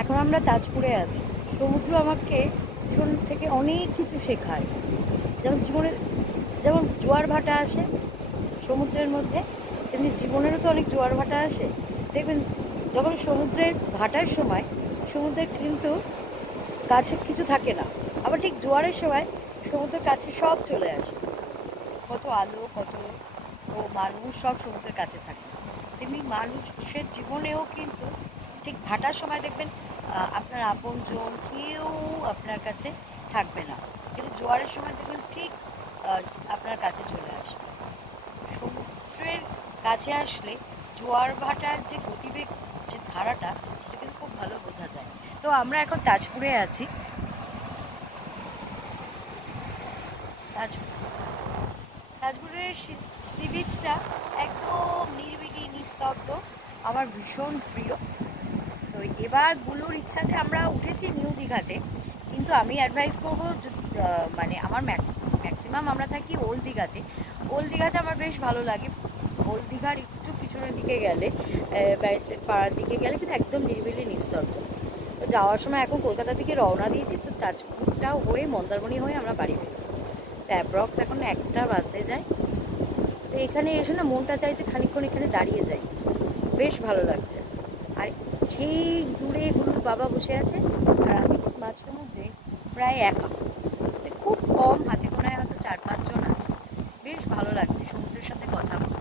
এখন আমরা তাজপুরে আছি। সমুদ্র আমাকে জীবন থেকে অনেক কিছু শেখায়। যেমন যেমন জোয়ার ভাটা আসে সমুদ্রের মধ্যে, তেমনি জীবনেরও তো অনেক জোয়ার ভাটা আসে। দেখবেন যখন সমুদ্রের ভাটার সময় সমুদ্রের কিন্তু কাছে কিছু থাকে না, আবার ঠিক জোয়ারের সময় সমুদ্রের কাছে সব চলে আসে। কত আলো, কত মানুষ সব সমুদ্রের কাছে থাকে। তেমনি মানুষের জীবনেও কিন্তু ঠিক ভাটার সময় দেখবেন আপনার আপনজন কেউ আপনার কাছে থাকবে না, কিন্তু জোয়ারের সময় দেখবেন ঠিক আপনার কাছে চলে আসে। সমুদ্রের কাছে আসলে জোয়ার ভাটার যে গতিবেগ, যে ধারাটা, সেটা কিন্তু খুব ভালো বোঝা যায়। তো আমরা এখন তাজপুরে আছি। তাজপুরের সি বিচটা একদম নিরিবিলি নিস্তব্ধ, আমার ভীষণ প্রিয়। তো এবার বুলুর ইচ্ছাতে আমরা উঠেছি নিউ দীঘাতে, কিন্তু আমি অ্যাডভাইস করবো মানে আমার ম্যাক্সিমাম আমরা থাকি ওল্ড দীঘাতে। ওল্ড দীঘাতে আমার বেশ ভালো লাগে। ওল্ড দীঘার একটু পিছনের দিকে গেলে, ব্যারিস্টার পাড়ার দিকে গেলে কিন্তু একদম নিরিবিলি নিস্তব্ধ। তো যাওয়ার সময় এখন কলকাতা থেকে রওনা দিয়েছি, তো তাজপুরটা হয়ে মন্দারমণি হয়ে আমরা বাড়ি ফিরব। তো অ্যাপ্রক্স এখন 1টা বাজতে যায়। তো এখানে এসে না মনটা চাইছে খানিকক্ষণ এখানে দাঁড়িয়ে যাই, বেশ ভালো লাগছে। আর সেই দূরে গুরুর বাবা বসে আছে, আর আমি ঠিক মাঝ সমুদ্রে প্রায় একা। খুব কম, হাতে গোনায় হয়তো 4-5 জন আছে। বেশ ভালো লাগছে সমুদ্রের সাথে কথা বলতে।